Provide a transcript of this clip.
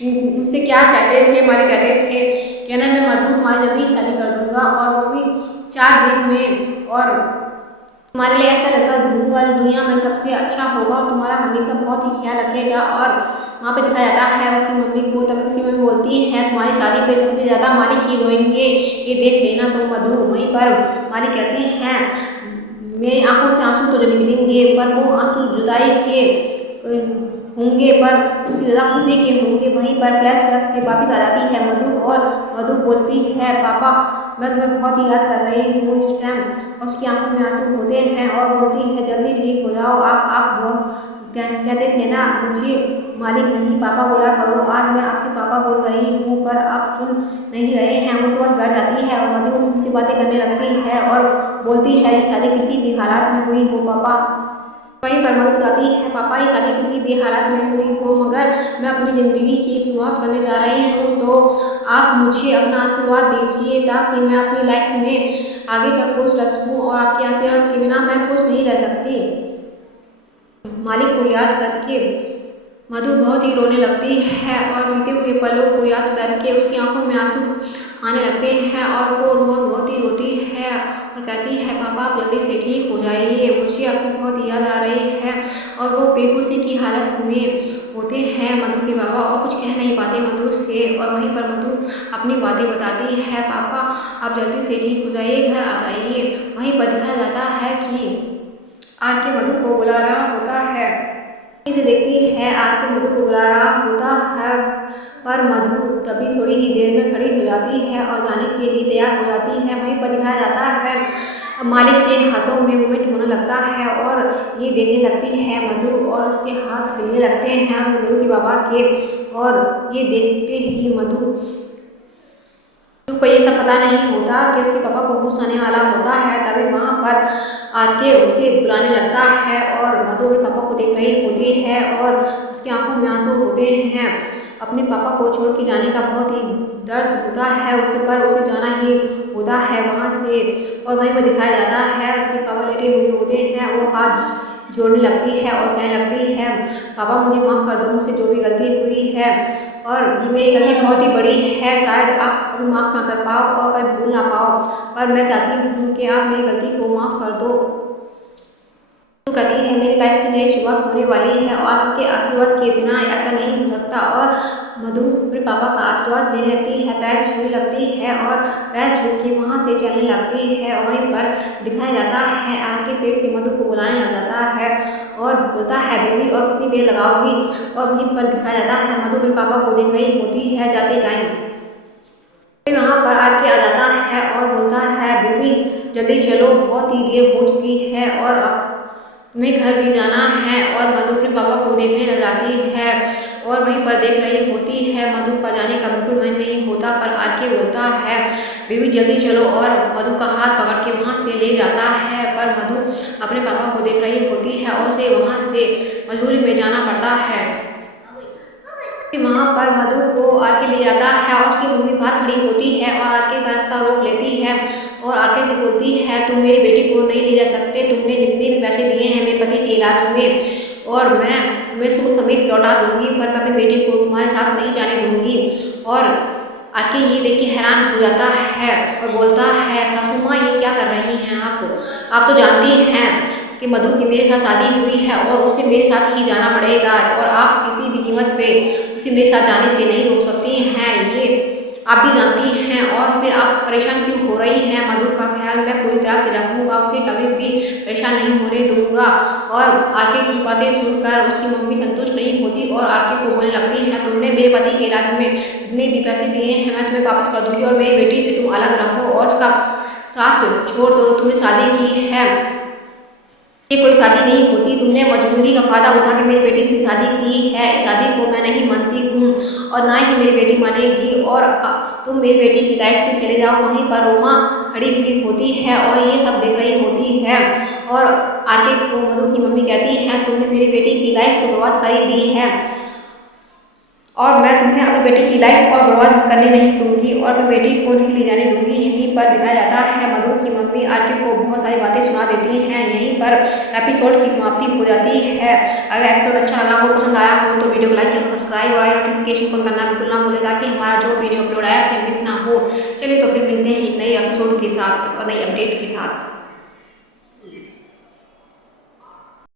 मुझसे क्या कहते थे, मालिक कहते थे क्या ना, मैं मधु तुम्हारी जल्दी शादी कर दूंगा और वो भी 4 दिन में, और तुम्हारे लिए ऐसा लड़का ढूंढूंगा जो दुनिया में सबसे अच्छा होगा और तुम्हारा हमेशा बहुत ही ख्याल रखेगा। और वहाँ पे दिखाया जाता है उसकी मम्मी को, तब उसकी मम्मी बोलती है तुम्हारी शादी पे सबसे ज़्यादा मालिक ही रोएंगे, ये देख लेना तुम मधु। वहीं पर मालिक कहते हैं मेरी आंखों से आंसू तो निकलेंगे पर वो आंसू जुदाई के होंगे, पर उससे ज़्यादा खुशी के होंगे। वहीं पर फ्लैशबैक से वापस आ जाती है मधु, और मधु बोलती है पापा मैं तुम्हें बहुत ही याद कर रही हूँ इस टाइम। और उसकी आंखों में आंसू होते हैं और बोलती है जल्दी ठीक हो जाओ आप वो कहते थे ना मुझे मालिक नहीं पापा बोला करो, आज मैं आपसे पापा बोल रही हूँ पर आप सुन नहीं रहे हैं। वो तो बस बैठ जाती है और मधु उनसे बातें करने लगती है और बोलती है ये शादी किसी भी हालात में हुई हो पापा। वहीं पर मधु बताती है पापा ये शादी किसी भी हालत में हुई हो, मगर मैं अपनी ज़िंदगी की शुरुआत करने जा रही हूँ, तो आप मुझे अपना आशीर्वाद दीजिए ताकि मैं अपनी लाइफ में आगे तक खुश रह सकूँ, और आपके आशीर्वाद के बिना मैं खुश नहीं रह सकती। मालिक को याद करके मधु बहुत ही रोने लगती है और बीते हुए पलों को याद करके उसकी आंखों में आंसू आने लगते हैं और वो बहुत ही रोती है और कहती है पापा आप जल्दी से ठीक हो जाइए, मुझे आपकी बहुत याद आ रही है। और वो बेहोशी की हालत में होते हैं मधु के बाबा और कुछ कह नहीं पाते मधु से। और वहीं पर मधु अपनी बातें बताती है पापा आप जल्दी से ठीक हो जाइए, घर आ जाइए। वहीं पर दिखाया जाता है कि आके मधु को बुला रहा होता है, इसे देखती है आके मधु को बुला रहा होता है, पर मधु तभी थोड़ी ही देर में खड़ी हो जाती है और जाने के लिए तैयार हो जाती है। वहीं पर दिखाया जाता है मालिक के हाथों में मूवमेंट होने लगता है और ये देखने लगती है मधु और उसके हाथ हिलने लगते हैं मधु के बाबा के। और ये देखते ही मधु को ये सब पता नहीं होता कि उसके पापा को होश आने वाला होता है, तभी वहाँ पर आके उसे बुलाने लगता है और मधु अपने पापा को देख रही होती है और उसकी आंखों में आंसू होते हैं। अपने पापा को छोड़ के जाने का बहुत ही दर्द होता है उसे, पर उसे जाना ही होता है वहाँ से। और वहीं पर दिखाया जाता है उसके पापा लेटे हुए होते हैं, वो हाथ जोड़ने लगती है और कहने लगती है पापा मुझे माफ़ कर दो, मुझसे जो भी गलती हुई है और ये मेरी गलती बहुत ही बड़ी है, शायद आप कभी माफ़ ना कर पाओ और कभी भूल ना पाओ, पर मैं चाहती हूँ कि आप मेरी गलती को माफ़ कर दो। तो कहती है मेरी लाइफ की नई शुरुआत होने वाली है और आपके आशीर्वाद के बिना ऐसा नहीं हो सकता। और मधु अपने पापा का आशीर्वाद लेने लगती है, पैर छूने लगती है और पैर छू के वहाँ से चलने लगती है। और वहीं पर दिखाया जाता है आके फिर से मधु को बुलाने लग जाता है और बोलता है बेबी और कितनी देर लगाओगी। और वहीं पर दिखाया जाता है मधु अपने पापा को देख रही होती है जाते टाइम, वहाँ पर आके आ जाता है और बोलता है बेबी जल्दी चलो बहुत ही देर हो चुकी है और अब तुम्हें घर भी जाना है। और मधु अपने पापा को देखने लग जाती है और वहीं पर देख रही होती है, मधु का जाने का बिल्कुल मन नहीं होता, पर आके बोलता है बेबी जल्दी चलो और मधु का हाथ पकड़ के वहाँ से ले जाता है। पर मधु अपने पापा को देख रही होती है और उसे वहाँ से मजबूरी में जाना पड़ता है। वहाँ पर मधु को आरके ले जाता है और उसकी मम्मी बाहर खड़ी होती है और आरके का रास्ता रोक लेती है और आरके से बोलती है तुम मेरी बेटी को नहीं ले जा सकते, तुमने जितने भी पैसे दिए हैं मेरे पति के इलाज में और मैं तुम्हें सूद समेत लौटा दूंगी, पर मैं अपनी बेटी को तुम्हारे साथ नहीं जाने दूंगी। और आरके ये देख के हैरान हो जाता है और बोलता है सासू माँ ये क्या कर रही हैं आप तो जानती हैं कि मधु की मेरे साथ शादी हुई है और उसे मेरे साथ ही जाना पड़ेगा और आप किसी भी कीमत पे उसे मेरे साथ जाने से नहीं रोक सकती हैं, ये आप भी जानती हैं। और फिर आप परेशान क्यों हो रही हैं, मधु का ख्याल मैं पूरी तरह से रखूँगा, उसे कभी भी परेशान नहीं होने दूंगा। और आरके की बातें सुनकर उसकी मम्मी संतुष्ट नहीं होती और आरके को बोलने लगती है तुमने मेरे पति के इलाज में जितने भी पैसे दिए हैं मैं तुम्हें वापस कर दूंगी और मेरी बेटी से तुम अलग रहो और उसका साथ छोड़ दो, तुमने शादी की है ये कोई शादी नहीं होती, तुमने मजबूरी का फायदा उठा के मेरी बेटी से शादी की है, इस शादी को मैं नहीं मानती हूँ और ना ही मेरी बेटी मानेगी और तुम मेरी बेटी की लाइफ से चले जाओ। वहीं पर रोमा खड़ी हुई होती है और ये सब देख रही होती है और आरके को मधु की मम्मी कहती है तुमने मेरी बेटी की लाइफ तो बर्बाद कर ही दी है और मैं तुम्हें अपनी बेटी की लाइफ और बर्बाद करने नहीं दूंगी और अपनी बेटी को नहीं ले जाने दूंगी। यहीं पर दिखाया जाता है मधु की मम्मी आरके को बहुत सारी बातें सुना देती हैं। यहीं पर एपिसोड की समाप्ति हो जाती है। अगर एपिसोड अच्छा लगा हो, पसंद आया हो तो वीडियो को लाइक, चैनल सब्सक्राइब और नोटिफिकेशन ऑन करना बिल्कुल ना भूलें ताकि हमारा जो वीडियो अपलोड आया आपसे मिस ना हो। चलिए तो फिर मिलते हैं एक नए एपिसोड के साथ और नई अपडेट के साथ।